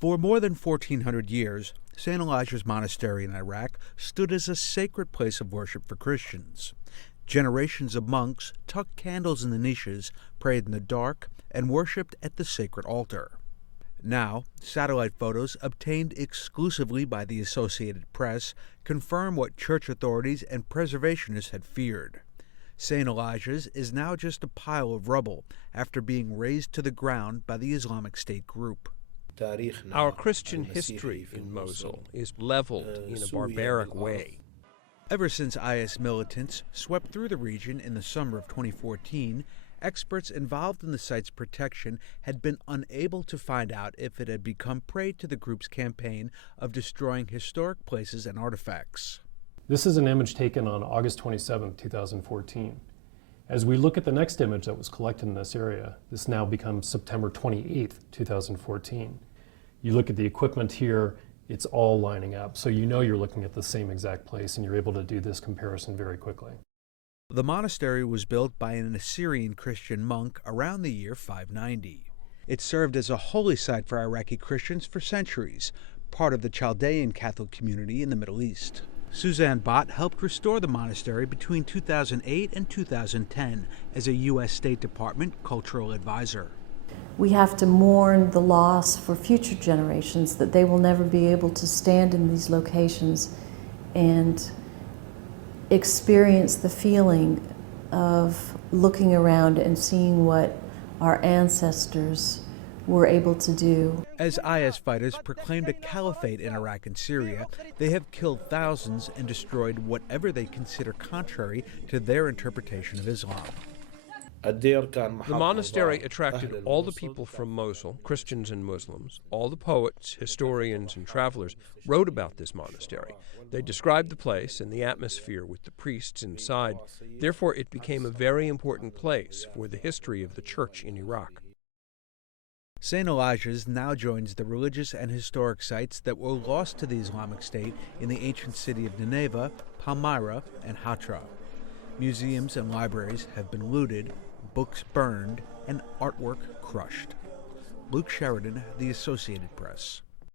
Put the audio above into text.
For more than 1,400 years, St. Elijah's Monastery in Iraq stood as a sacred place of worship for Christians. Generations of monks tucked candles in the niches, prayed in the dark, and worshipped at the sacred altar. Now, satellite photos obtained exclusively by the Associated Press confirm what church authorities and preservationists had feared. St. Elijah's is now just a pile of rubble after being razed to the ground by the Islamic State group. Our Christian history in Mosul is leveled in a barbaric way. Ever since IS militants swept through the region in the summer of 2014, experts involved in the site's protection had been unable to find out if it had become prey to the group's campaign of destroying historic places and artifacts. This is an image taken on August 27, 2014. As we look at the next image that was collected in this area, this now becomes September 28, 2014. You look at the equipment here, it's all lining up. So you know you're looking at the same exact place and you're able to do this comparison very quickly. The monastery was built by an Assyrian Christian monk around the year 590. It served as a holy site for Iraqi Christians for centuries, part of the Chaldean Catholic community in the Middle East. Suzanne Bott helped restore the monastery between 2008 and 2010 as a U.S. State Department cultural advisor. We have to mourn the loss for future generations, that they will never be able to stand in these locations and experience the feeling of looking around and seeing what our ancestors were able to do. As IS fighters proclaimed a caliphate in Iraq and Syria, they have killed thousands and destroyed whatever they consider contrary to their interpretation of Islam. The monastery attracted all the people from Mosul, Christians and Muslims. All the poets, historians, and travelers wrote about this monastery. They described the place and the atmosphere with the priests inside. Therefore, it became a very important place for the history of the church in Iraq. St. Elijah's now joins the religious and historic sites that were lost to the Islamic State in the ancient city of Nineveh, Palmyra, and Hatra. Museums and libraries have been looted, books burned, and artwork crushed. Luke Sheridan, The Associated Press.